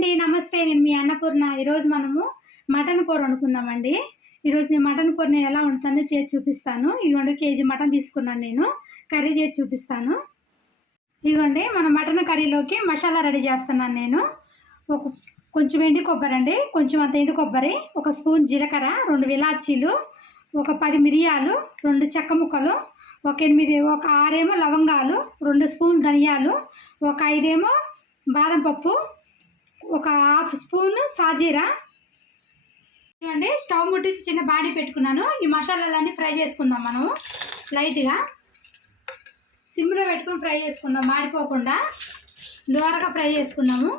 అండి నమస్తే. నేను మీ అన్నపూర్ణ. ఈరోజు మనము మటన్ కూర వండుకుందామండి. ఈరోజు నేను మటన్ కూర నేను ఎలా వండుతానో చేసి చూపిస్తాను. ఇదిగోండి కేజీ మటన్ తీసుకున్నాను నేను. కర్రీ చేసి చూపిస్తాను. ఇదిగోండి మన మటన్ కర్రీలోకి మసాలా రెడీ చేస్తున్నాను నేను. ఒక కొంచెం ఎండి కొబ్బరి అండి. కొంచెం అంత ఎండు కొబ్బరి ఒక స్పూన్ జీలకర్ర రెండు విలాచీలు ఒక పది మిరియాలు రెండు చెక్క ముక్కలు ఒక ఎనిమిది ఒక ఆరేమో లవంగాలు రెండు స్పూన్ ధనియాలు ఒక ఐదేమో బాదం పప్పు ఒక హాఫ్ స్పూన్ సాజీరా. ఇవ్వండి స్టవ్ ముట్టించి చిన్న బాడీ పెట్టుకున్నాను. ఈ మసాలాలన్నీ ఫ్రై చేసుకుందాం మనం లైట్గా. సిమ్లో పెట్టుకుని ఫ్రై చేసుకుందాం మాడిపోకుండా. దూరగా ఫ్రై చేసుకున్నాము.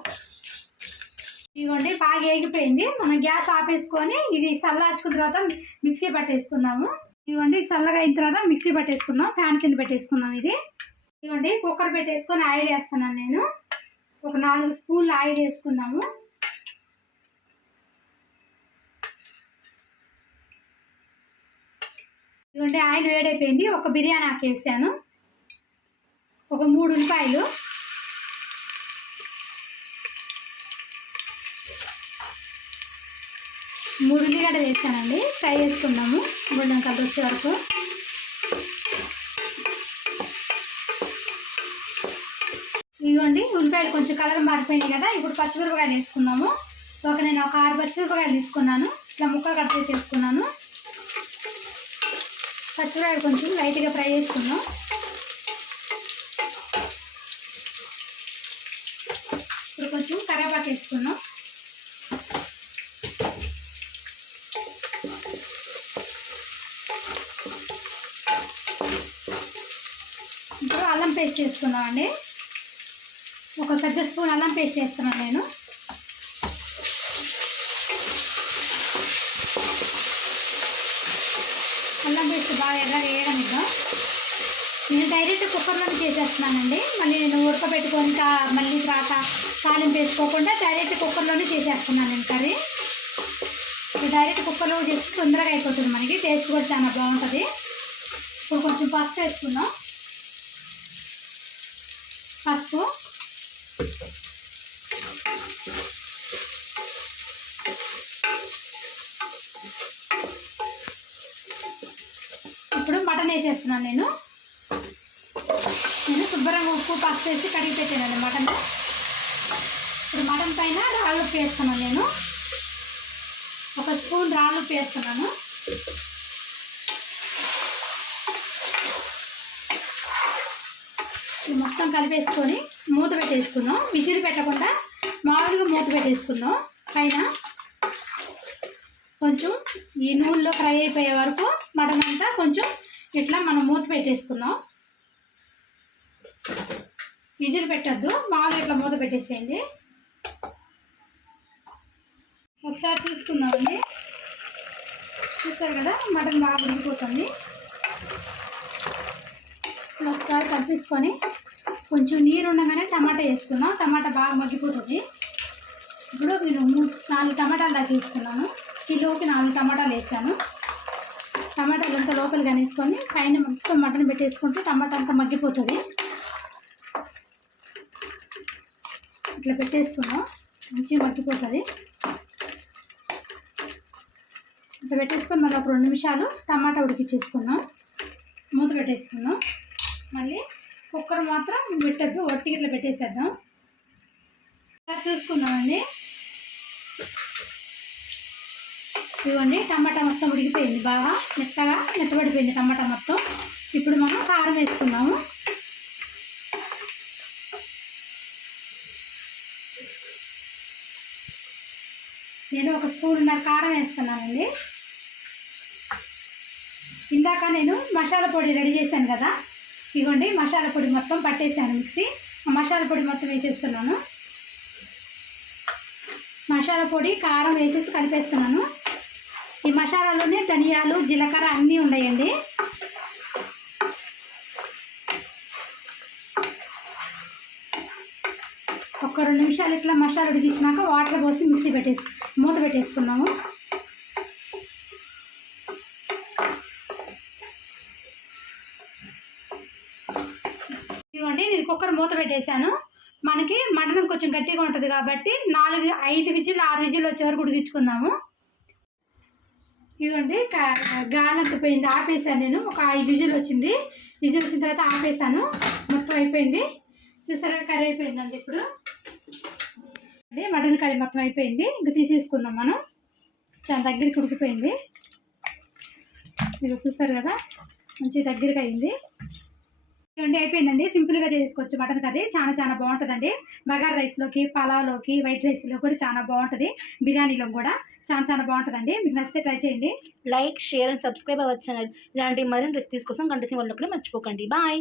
ఇదిగోండి బాగా ఏగిపోయింది. మనం గ్యాస్ ఆపేసుకొని ఇది చల్లార్చుకున్న తర్వాత మిక్సీ పట్టేసుకుందాము. ఇదిగోండి చల్లగా అయిన తర్వాత మిక్సీ పట్టేసుకుందాం. ఫ్యాన్ కింద పెట్టేసుకుందాం ఇది. ఇదిగోండి కుక్కర్ పెట్టేసుకొని ఆయిల్ వేస్తున్నాను నేను. ఒక నాలుగు స్పూన్లు ఆయిల్ వేసుకున్నాము. ఇదిగోండి ఆయిల్ వేడైపోయింది. ఒక బిర్యానీ ఆకు వేసాను. ఒక మూడు ఉల్లిపాయలు. మూడు ఉల్లిగడ్డ వేసానండి. ఫ్రై వేసుకున్నాము గొడ్డం వచ్చే వరకు. ఇదిగోండి ఉల్లిపాయలు కొంచెం కలర్ మారిపోయినాయి కదా ఇప్పుడు పచ్చిమిరపకాయలు వేసుకుందాము. ఒక నేను ఒక ఆరు పచ్చిమిరపకాయలు తీసుకున్నాను ఇట్లా ముక్కలు కట్ చేసి వేసుకున్నాను. పచ్చిమిరపకాయలు కొంచెం లైట్గా ఫ్రై చేసుకుందాం ఇప్పుడు కొంచెం కరేపాకు వేసుకుందాం ఇప్పుడు అల్లం పేస్ట్ చేసుకుందామండి. ఒక పెద్ద స్పూన్ అల్లం పేస్ట్ చేస్తున్నాను నేను. అల్లం పేస్ట్ బాగా ఎర్ర వేయడం వేయగనిద్దాం నేను డైరెక్ట్ కుక్కర్లోనే చేసేస్తున్నానండి. మళ్ళీ నేను ఉడకబెట్టుకొని మళ్ళీ తర్వాత కాలం వేసుకోకుండా డైరెక్ట్ కుక్కర్లోనే చేసేస్తున్నాను నేను కర్రీ. డైరెక్ట్ కుక్కర్లో చేస్తే తొందరగా అయిపోతుంది మనకి. టేస్ట్ కూడా చాలా బాగుంటుంది. ఇప్పుడు కొంచెం పసుపు వేసుకుందాం. పసుపు. ఇప్పుడు మటన్ వేసేస్తున్నాను నేను. నేను శుభ్రంగా ఉప్పు పసుపు వేసి కడిగి పెట్టానండి మటన్ ఇప్పుడు మటన్ పైన రాళ్ళు ఉప్పు వేస్తున్నాను నేను. ఒక స్పూన్ రాళ్ళు ఉప్పు వేస్తున్నాను. మొత్తం కలిపేసుకొని మూత పెట్టేసుకున్నాం. విజిల్ పెట్టకుండా మామూలుగా మూత పెట్టేసుకుందాం. పైన కొంచెం ఈ నూనెలో ఫ్రై అయిపోయే వరకు మటన్ అంతా కొంచెం ఇట్లా మనం మూత పెట్టేసుకుందాం. విజిల్ పెట్టద్దు మామూలుగా ఇట్లా మూత పెట్టేసేయండి. ఒకసారి చూసుకుందామండి. చూస్తారు కదా మటన్ బాగా ఉడికిపోతుంది. ఒకసారి కలిపేసుకొని కొంచెం నీరు ఉండగానే టమాటా వేసుకుందాం టమాటా బాగా మగ్గిపోతుంది. ఇప్పుడు నేను మూడు నాలుగు టమాటాలు దాకా వేసుకున్నాను కిలోకి నాలుగు టమాటాలు వేసాను. టమాటాలు అంతా లోపల కనేసుకొని పైన మొత్తం మటన్ పెట్టేసుకుంటే టమాటా అంతా మగ్గిపోతుంది. ఇట్లా పెట్టేసుకున్నాం. మంచిగా మగ్గిపోతుంది. ఇట్లా పెట్టేసుకొని మళ్ళీ ఒక రెండు నిమిషాలు టమాటా ఉడికిచ్చేసుకున్నాం. మూత పెట్టేసుకున్నాం. మళ్ళీ కుక్కర్ మాత్రం పెట్టద్దు ఒట్టి ఇట్లా పెట్టేసేద్దాం. ఇలా చూసుకున్నామండి. ఇవ్వండి టమాటా మొత్తం ఉడికిపోయింది బాగా. మెత్తగా మెత్తబడిపోయింది టమాటా మొత్తం. ఇప్పుడు మనం కారం వేసుకున్నాము నేను ఒక స్పూన్నర కారం వేస్తున్నానండి. ఇందాక నేను మసాలా పొడి రెడీ చేశాను కదా. ఇదిగోండి మసాలా పొడి మొత్తం పట్టేసాను మిక్సీ. మసాలా పొడి మొత్తం వేసేస్తున్నాను. మసాలా పొడి కారం వేసేసి కలిపేస్తున్నాను. ఈ మసాలాలోనే ధనియాలు జీలకర్ర అన్నీ ఉన్నాయండి. ఒక రెండు నిమిషాలు ఇట్లా మసాలా ఉడికించినాక వాటర్ పోసి మిక్సీ పెట్టేసి మూత పెట్టేసుకున్నాము. ఇదిగోండి మూత పెట్టేశాను. మనకి మటన్ కొంచెం గట్టిగా ఉంటుంది కాబట్టి నాలుగు ఐదు విజిల్ ఆరు విజిల్ వచ్చే వరకు ఉడికించుకుందాము. ఇదిగోండి కా- గాలి పోయింది ఆపేసాను నేను. ఒక ఐదు విజిల్ వచ్చింది. విజిల్ వచ్చిన తర్వాత ఆపేసాను మొత్తం అయిపోయింది. చూసారా కర్రీ అయిపోయిందండి ఇప్పుడు. అదే మటన్ కర్రీ మొత్తం అయిపోయింది. ఇంకా తీసేసుకుందాం మనం. చాలా దగ్గరికి ఉడికిపోయింది. ఇక చూసారు కదా మంచి దగ్గరికి అయింది. ఇవ్వండి అయిపోయిందండి. సింపుల్గా చేసుకోవచ్చు మటన్ కర్రీ. చాలా చాలా బాగుంటుందండి. బగార్ రైస్లోకి పలావ్లోకి వైట్ రైస్లో కూడా చాలా బాగుంటుంది. బిర్యానీలో కూడా చాలా చాలా బాగుంటుందండి. మీకు నచ్చితే ట్రై చేయండి. లైక్ షేర్ అండ్ సబ్స్క్రైబ్ అవ్వచ్చు ఇలాంటి మరిన్ని రెసిపీస్ కోసం గంట వాళ్ళు కూడా మర్చిపోకండి. బాయ్.